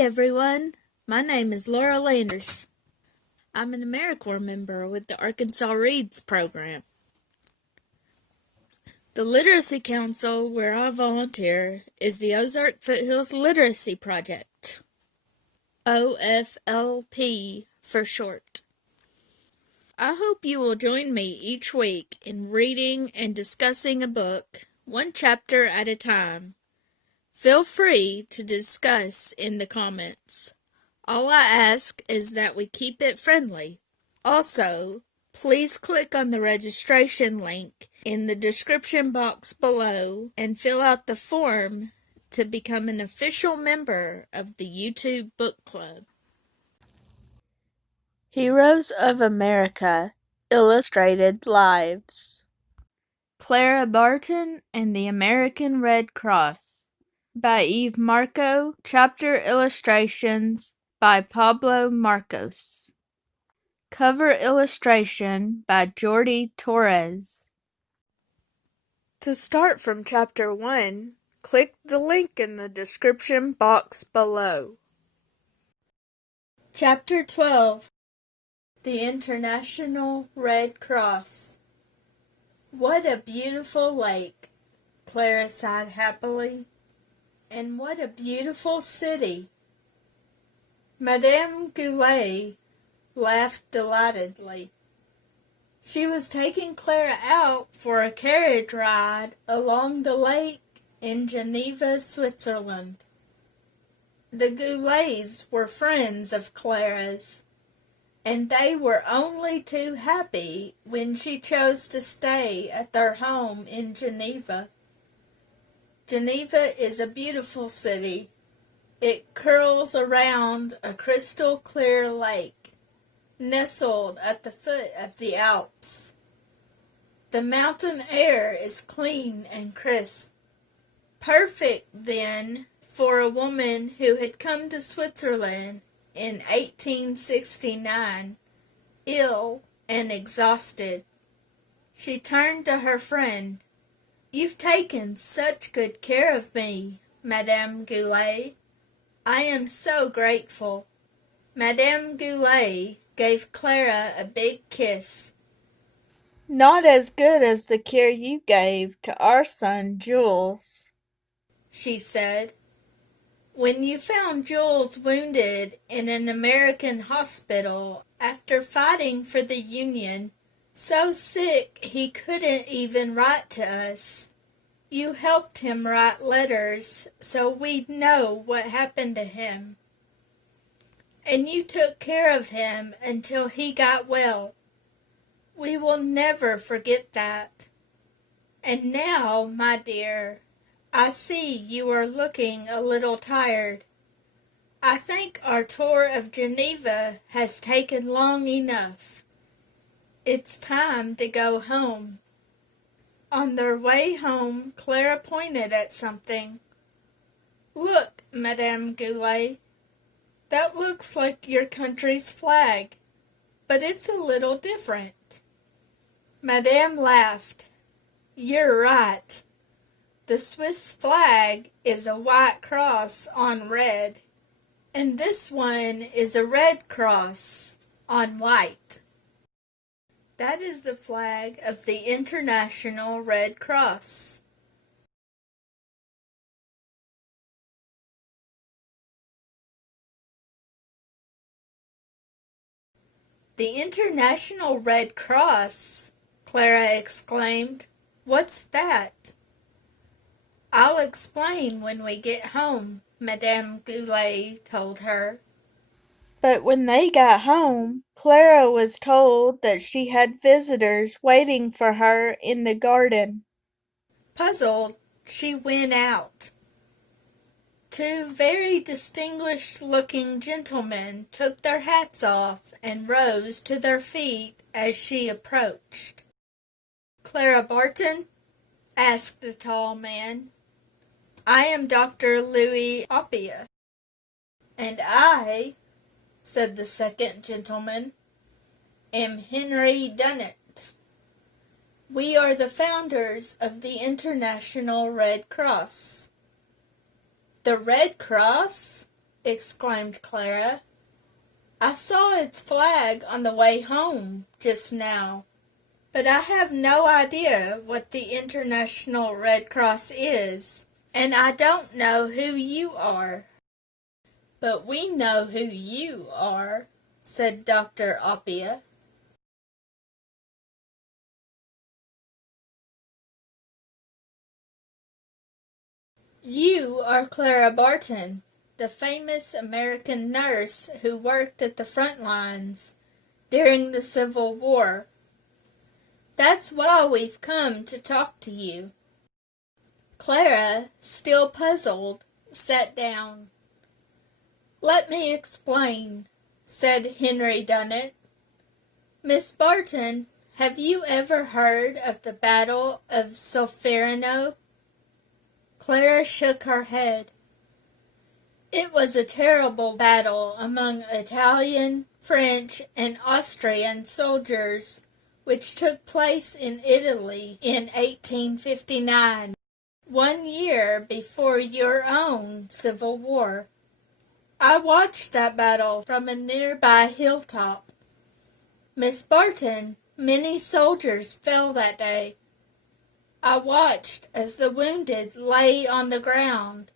everyone, my name is Laura Landers. I'm an AmeriCorps member with the Arkansas Reads program. The Literacy Council where I volunteer is the Ozark Foothills Literacy Project, OFLP for short. I hope you will join me each week in reading and discussing a book, one chapter at a time. Feel free to discuss in the comments. All I ask is that we keep it friendly. Also, please click on the registration link in the description box below and fill out the form to become an official member of the YouTube Book Club. Heroes of America Illustrated Lives. Clara Barton and the American Red Cross by Eve Marco. Chapter illustrations by Pablo Marcos. Cover illustration by Jordi Torres. To start from Chapter 1, click the link in the description box below. Chapter 12. The International Red Cross. What a beautiful lake, Clara sighed happily. And what a beautiful city. Madame Goulet laughed delightedly. She was taking Clara out for a carriage ride along the lake in Geneva, Switzerland. The Goulets were friends of Clara's, and they were only too happy when she chose to stay at their home in Geneva. Geneva is a beautiful city. It curls around a crystal clear lake, nestled at the foot of the Alps. The mountain air is clean and crisp. Perfect, then, for a woman who had come to Switzerland in 1869, ill and exhausted. She turned to her friend. "You've taken such good care of me, Madame Goulet. I am so grateful." Madame Goulet gave Clara a big kiss. "Not as good as the care you gave to our son Jules," she said. "When you found Jules wounded in an American hospital after fighting for the Union, so sick he couldn't even write to us, you helped him write letters so we'd know what happened to him. And you took care of him until he got well. We will never forget that. And now, my dear, I see you are looking a little tired. I think our tour of Geneva has taken long enough. It's time to go home." On their way home, Clara pointed at something. "Look, Madame Goulet, that looks like your country's flag, but it's a little different." Madame laughed. "You're right. The Swiss flag is a white cross on red, and this one is a red cross on white. That is the flag of the International Red Cross." "The International Red Cross?" Clara exclaimed. "What's that?" "I'll explain when we get home," Madame Goulet told her. But when they got home, Clara was told that she had visitors waiting for her in the garden. Puzzled, she went out. Two very distinguished-looking gentlemen took their hats off and rose to their feet as she approached. "Clara Barton?" asked the tall man. "I am Dr. Louis Oppia." "And I," said the second gentleman, "am Henry Dunnett. We are the founders of the International Red Cross." "The Red Cross?" exclaimed Clara. "I saw its flag on the way home just now, but I have no idea what the International Red Cross is, and I don't know who you are." "But we know who you are," said Dr. Oppia. "You are Clara Barton, the famous American nurse who worked at the front lines during the Civil War. That's why we've come to talk to you." Clara, still puzzled, sat down. "Let me explain," said Henry Dunnet. "Miss Barton, have you ever heard of the Battle of Solferino?" Clara shook her head. "It was a terrible battle among Italian, French, and Austrian soldiers, which took place in Italy in 1859, 1 year before your own Civil War. I watched that battle from a nearby hilltop. Miss Barton, many soldiers fell that day. I watched as the wounded lay on the ground,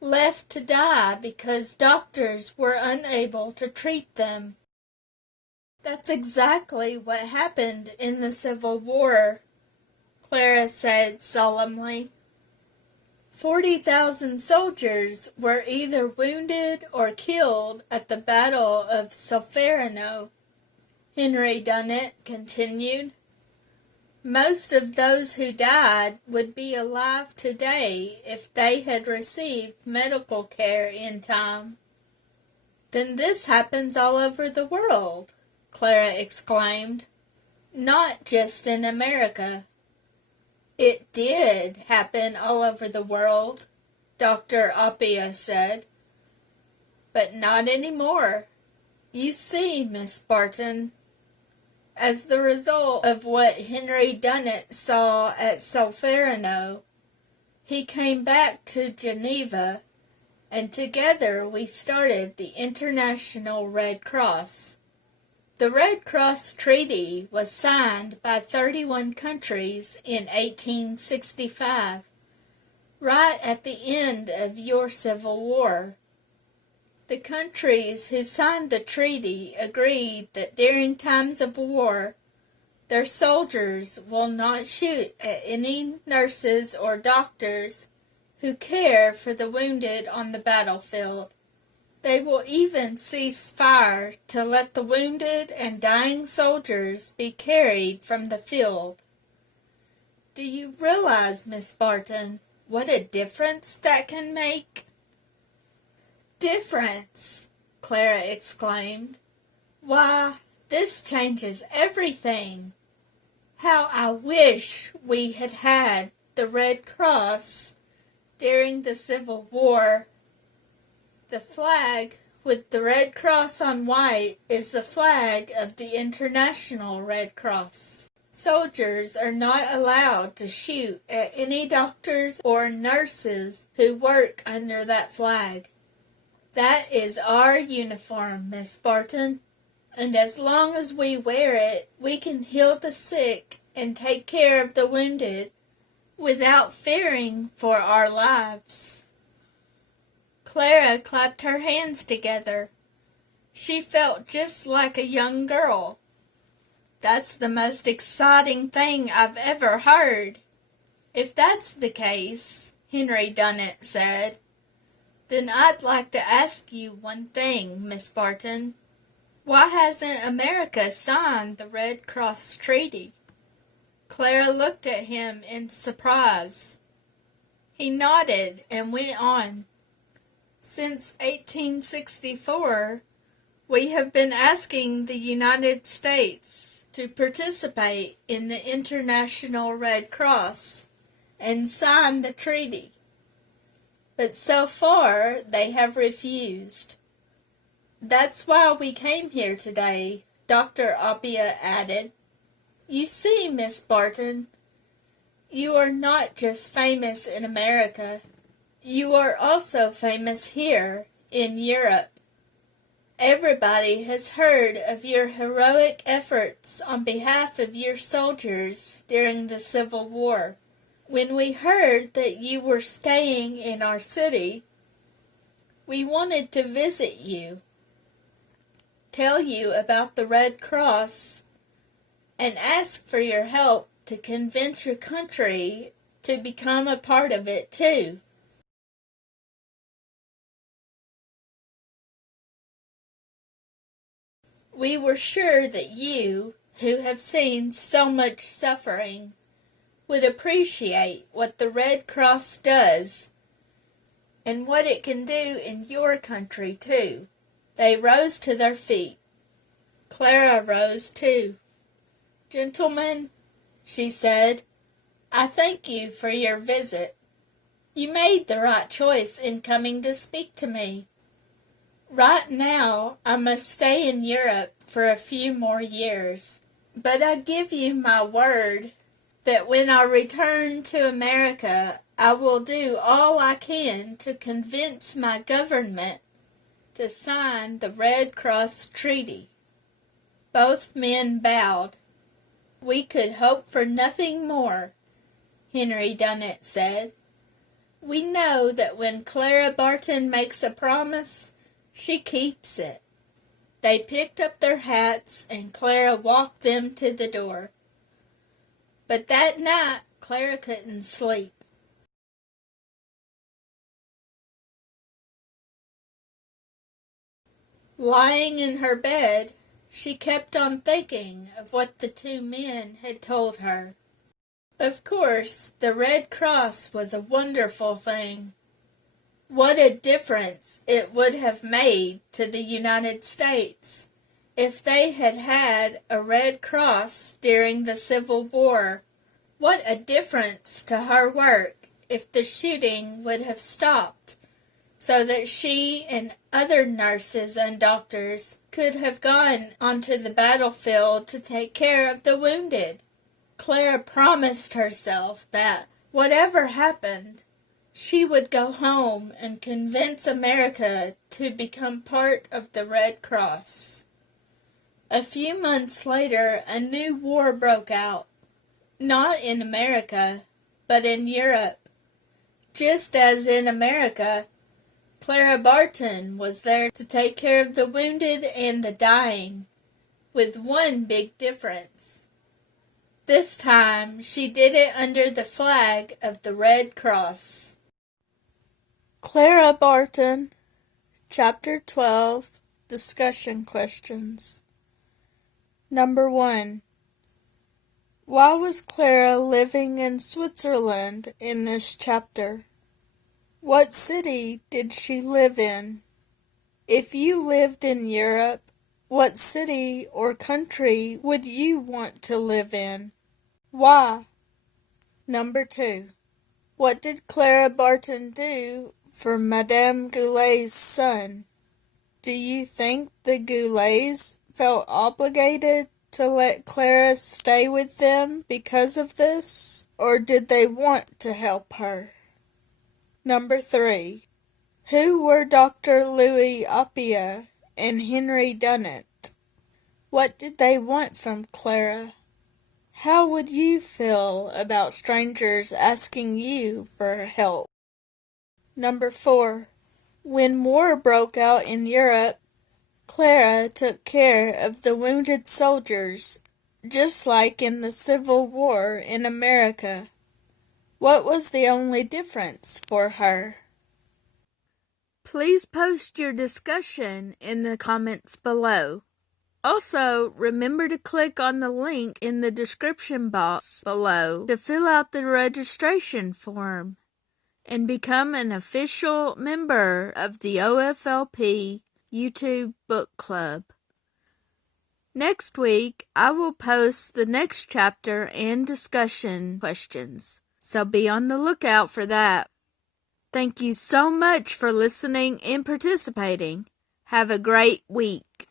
left to die because doctors were unable to treat them." "That's exactly what happened in the Civil War," Clara said solemnly. 40,000 soldiers were either wounded or killed at the Battle of Solferino, Henry Dunnet continued. "Most of those who died would be alive today if they had received medical care in time." "Then this happens all over the world," Clara exclaimed. "Not just in America." "It did happen all over the world," Dr. Oppia said. "But not anymore. You see, Miss Barton, as the result of what Henry Dunnet saw at Solferino, he came back to Geneva, and together we started the International Red Cross. The Red Cross Treaty was signed by 31 countries in 1865, right at the end of your Civil War. The countries who signed the treaty agreed that during times of war, their soldiers will not shoot at any nurses or doctors who care for the wounded on the battlefield. They will even cease fire to let the wounded and dying soldiers be carried from the field. Do you realize, Miss Barton, what a difference that can make?" "Difference!" Clara exclaimed. "Why, this changes everything. How I wish we had had the Red Cross during the Civil War. The flag with the Red Cross on white is the flag of the International Red Cross. Soldiers are not allowed to shoot at any doctors or nurses who work under that flag. That is our uniform, Miss Barton, and as long as we wear it, we can heal the sick and take care of the wounded without fearing for our lives." Clara clapped her hands together. She felt just like a young girl. "That's the most exciting thing I've ever heard." "If that's the case," Henry Dunnet said, "then I'd like to ask you one thing, Miss Barton. Why hasn't America signed the Red Cross Treaty?" Clara looked at him in surprise. He nodded and went on. "Since 1864, we have been asking the United States to participate in the International Red Cross and sign the treaty. But so far, they have refused. That's why we came here today," Dr. Oppia added. "You see, Miss Barton, you are not just famous in America. You are also famous here in Europe. Everybody has heard of your heroic efforts on behalf of your soldiers during the Civil War. When we heard that you were staying in our city, we wanted to visit you, tell you about the Red Cross, and ask for your help to convince your country to become a part of it too. We were sure that you, who have seen so much suffering, would appreciate what the Red Cross does and what it can do in your country too. They rose to their feet. Clara rose too. "Gentlemen," she said, "I thank you for your visit. You made the right choice in coming to speak to me. Right now, I must stay in Europe for a few more years, but I give you my word that when I return to America, I will do all I can to convince my government to sign the Red Cross Treaty." Both men bowed. "We could hope for nothing more," Henry Dunnet said. "We know that when Clara Barton makes a promise, she keeps it." They picked up their hats and Clara walked them to the door. But that night, Clara couldn't sleep. Lying in her bed, she kept on thinking of what the two men had told her. Of course, the Red Cross was a wonderful thing. What a difference it would have made to the United States if they had had a Red Cross during the Civil War. What a difference to her work if the shooting would have stopped, so that she and other nurses and doctors could have gone onto the battlefield to take care of the wounded. Clara promised herself that, whatever happened, she would go home and convince America to become part of the Red Cross. A few months later, a new war broke out, not in America, but in Europe. Just as in America, Clara Barton was there to take care of the wounded and the dying, with one big difference. This time, she did it under the flag of the Red Cross. Clara Barton, Chapter 12, Discussion Questions. Number 1. Why was Clara living in Switzerland in this chapter? What city did she live in? If you lived in Europe, what city or country would you want to live in? Why? Number 2. What did Clara Barton do for Madame Goulet's son? Do you think the Goulets felt obligated to let Clara stay with them because of this, or did they want to help her? Number 3. Who were Dr. Louis Appia and Henry Dunnet? What did they want from Clara? How would you feel about strangers asking you for help? Number 4. When war broke out in Europe, Clara took care of the wounded soldiers, just like in the Civil War in America. What was the only difference for her? Please post your discussion in the comments below. Also, remember to click on the link in the description box below to fill out the registration form and become an official member of the OFLP YouTube Book Club. Next week, I will post the next chapter and discussion questions, so be on the lookout for that. Thank you so much for listening and participating. Have a great week.